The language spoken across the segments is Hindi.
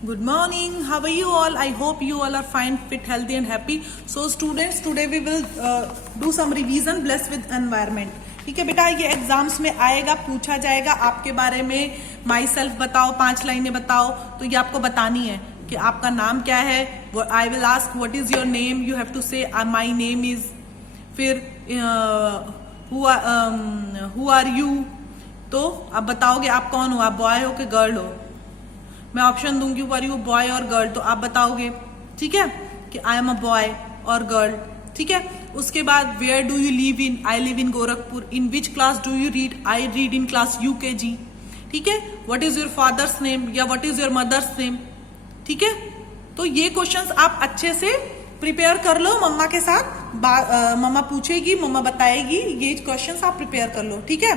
Good morning. How are you all? I hope you all are fine, fit, healthy and happy. So students, today we will do some revision blessed with environment. ठीक है बेटा, ये एग्जाम्स में आएगा, पूछा जाएगा आपके बारे में। माई सेल्फ बताओ, 5 लाइनें बताओ। तो ये आपको बतानी है कि आपका नाम क्या है। I will ask what is your name, you have to say my name is. फिर हु आर यू, तो आप बताओगे आप कौन हो, आप बॉय हो कि गर्ल हो। मैं ऑप्शन दूंगी आर यू बॉय और गर्ल, तो आप बताओगे, ठीक है, कि आई एम अ बॉय और गर्ल, ठीक है। उसके बाद where do you live in, I live in Gorakhpur. In which class do you read, I read in class UKG, ठीक है। What is your father's name या what is your mother's name, ठीक है। तो ये क्वेश्चंस आप अच्छे से प्रिपेयर कर लो मम्मा के साथ। मम्मा पूछेगी, मम्मा बताएगी, ये क्वेश्चंस आप प्रिपेयर कर लो, ठीक है।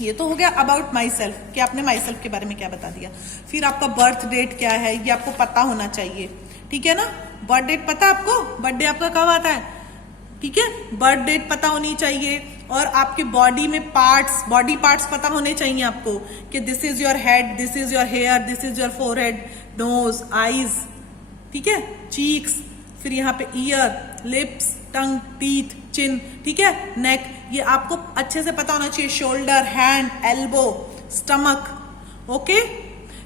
ये तो हो गया अबाउट माई सेल्फ, कि आपने माई सेल्फ के बारे में क्या बता दिया। फिर आपका बर्थ डेट क्या है, ये आपको पता होना चाहिए, ठीक है ना। बर्थ डेट पता है आपको, बर्थडे आपका कब आता है, ठीक है। बर्थ डेट पता होनी चाहिए। और आपके बॉडी में पार्ट्स, बॉडी पार्ट्स पता होने चाहिए आपको, कि this is your head, this is your hair, this is your forehead, nose, eyes, ठीक है, चीक्स। फिर यहाँ पे ear, lips, tongue, teeth, chin, ठीक है, नेक, ये आपको अच्छे से पता होना चाहिए। Shoulder, hand, elbow, stomach, okay.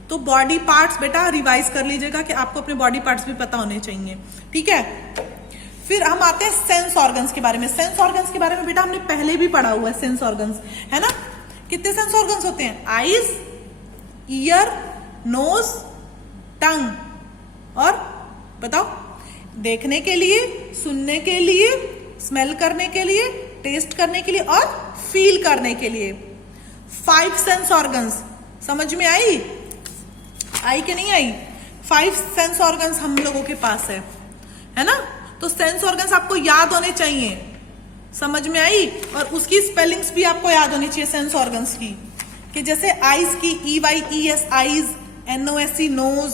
तो बॉडी पार्ट्स बेटा रिवाइज कर लीजिएगा कि आपको अपने बॉडी पार्ट्स भी पता होने चाहिए, ठीक है। फिर हम आते हैं सेंस ऑर्गन्स के बारे में। सेंस ऑर्गन्स के बारे में बेटा हमने पहले भी पढ़ा हुआ है, सेंस ऑर्गन्स, है ना। कितने सेंस ऑर्गन्स होते हैं, आईज, ईयर, नोज, टंग, और बताओ, देखने के लिए, सुनने के लिए, स्मेल करने के लिए, टेस्ट करने के लिए और फील करने के लिए। 5 सेंस ऑर्गन्स समझ में आई कि नहीं आई। 5 सेंस ऑर्गन्स हम लोगों के पास है ना। तो सेंस ऑर्गन्स आपको याद होने चाहिए, समझ में आई। और उसकी स्पेलिंग्स भी आपको याद होनी चाहिए सेंस ऑर्गन्स की, कि जैसे आईज की EYES आईज, NOSE नोज,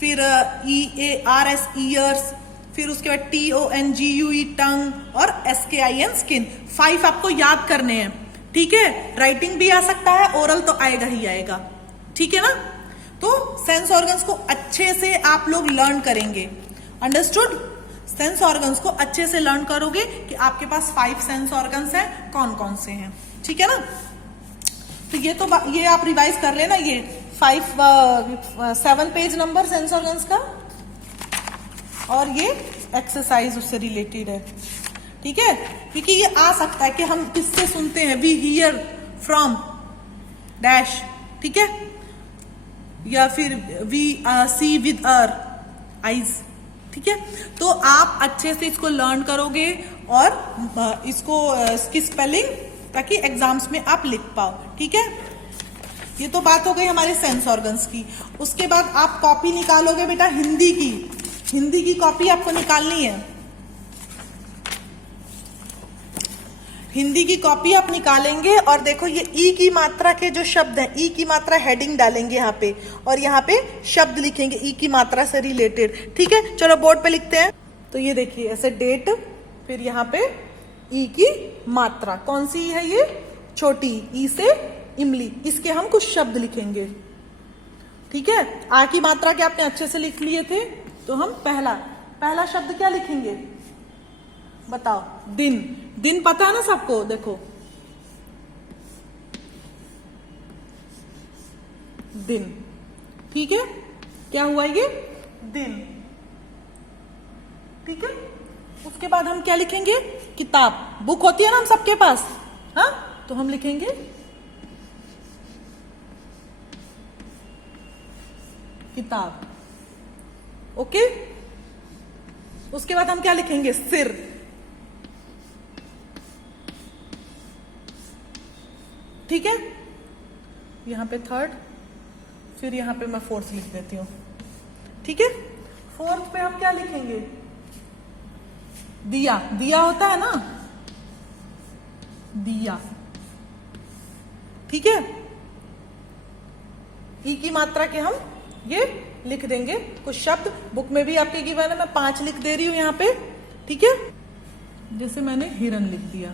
फिर EARS ईयर्स, फिर उसके बाद TONGUE टंग और SKIN स्किन। 5 आपको याद करने हैं, ठीक है। राइटिंग भी आ सकता है, ओरल तो आएगा ही आएगा, ठीक है ना। तो सेंस ऑर्गन्स को अच्छे से आप लोग लर्न करेंगे, अंडरस्टूड। सेंस ऑर्गन्स को अच्छे से लर्न करोगे कि आपके पास 5 सेंस ऑर्गन्स हैं, कौन कौन से हैं, ठीक है ना। तो ये आप रिवाइज कर लेना, ये 7 पेज नंबर सेंस ऑर्गन्स का, और ये एक्सरसाइज उससे रिलेटेड है, ठीक है। क्योंकि ये आ सकता है कि हम किससे सुनते हैं, वी हियर फ्रॉम डैश, ठीक है, या फिर we see with our eyes, ठीक है। तो आप अच्छे से इसको लर्न करोगे और इसकी स्पेलिंग, ताकि एग्जाम्स में आप लिख पाओ, ठीक है। ये तो बात हो गई हमारे सेंस ऑर्गन्स की। उसके बाद आप कॉपी निकालोगे बेटा हिंदी की कॉपी आपको निकालनी है। हिंदी की कॉपी आप निकालेंगे और देखो ये ई की मात्रा के जो शब्द हैं, ई की मात्रा हेडिंग डालेंगे यहाँ पे, और यहाँ पे शब्द लिखेंगे ई की मात्रा से रिलेटेड, ठीक है। चलो बोर्ड पे लिखते हैं। तो ये देखिए ऐसे डेट, फिर यहाँ पे ई की मात्रा, कौन सी है ये, छोटी ई से इमली, इसके हम कुछ शब्द लिखेंगे, ठीक है। आ की मात्रा के आपने अच्छे से लिख लिए थे, तो हम पहला शब्द क्या लिखेंगे बताओ, दिन पता है ना सबको, देखो दिन, ठीक है, क्या हुआ ये दिन, ठीक है। उसके बाद हम क्या लिखेंगे, किताब, बुक होती है ना हम सबके पास, हाँ, तो हम लिखेंगे किताब, ओके। उसके बाद हम क्या लिखेंगे, सिर, ठीक है। यहां पे 3rd, फिर यहां पे मैं 4th लिख देती हूं, ठीक है। 4th पे हम क्या लिखेंगे, दिया होता है ना, दिया, ठीक है। ई की मात्रा के हम ये लिख देंगे कुछ शब्द, बुक में भी आपके गिवन है, मैं 5 लिख दे रही हूं यहाँ पे, ठीक है। जैसे मैंने हिरन लिख दिया,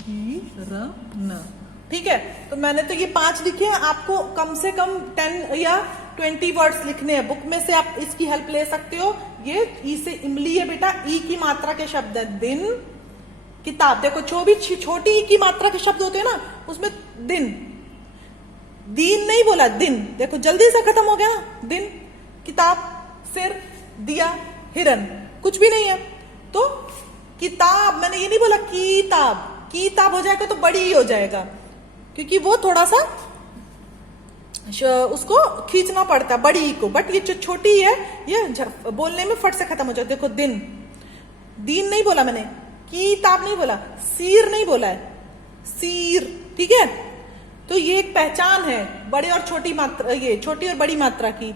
हिरन, ठीक है। तो मैंने तो ये 5 लिखे हैं, आपको कम से कम 10 या 20 वर्ड्स लिखने हैं। बुक में से आप इसकी हेल्प ले सकते हो। ये ई से इमली है बेटा, ई की मात्रा के शब्द है। दिन, किताब। देखो जो भी छोटी ई की मात्रा के शब्द होते हैं ना, उसमें दिन, दीन नहीं बोला, दिन। देखो जल्दी से खत्म हो गया ना। दिन, किताब, सिर, दिया, हिरन, कुछ भी नहीं है। तो किताब, मैंने ये नहीं बोला किताब, किताब हो जाएगा तो बड़ी ही हो जाएगा, क्योंकि वो थोड़ा सा उसको खींचना पड़ता है बड़ी को। बट ये जो छोटी है ये बोलने में फट से खत्म हो जाता है। देखो दिन, दीन नहीं बोला मैंने, किताब नहीं बोला, सीर नहीं बोला है, सीर। ठीक है, तो ये एक पहचान है बड़े और छोटी मात्रा, ये छोटी और बड़ी मात्रा की।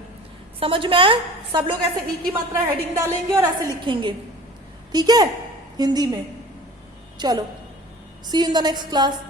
समझ में आया? सब लोग ऐसे ई की मात्रा हेडिंग डालेंगे और ऐसे लिखेंगे। ठीक है, हिंदी में। चलो, see you in the next class.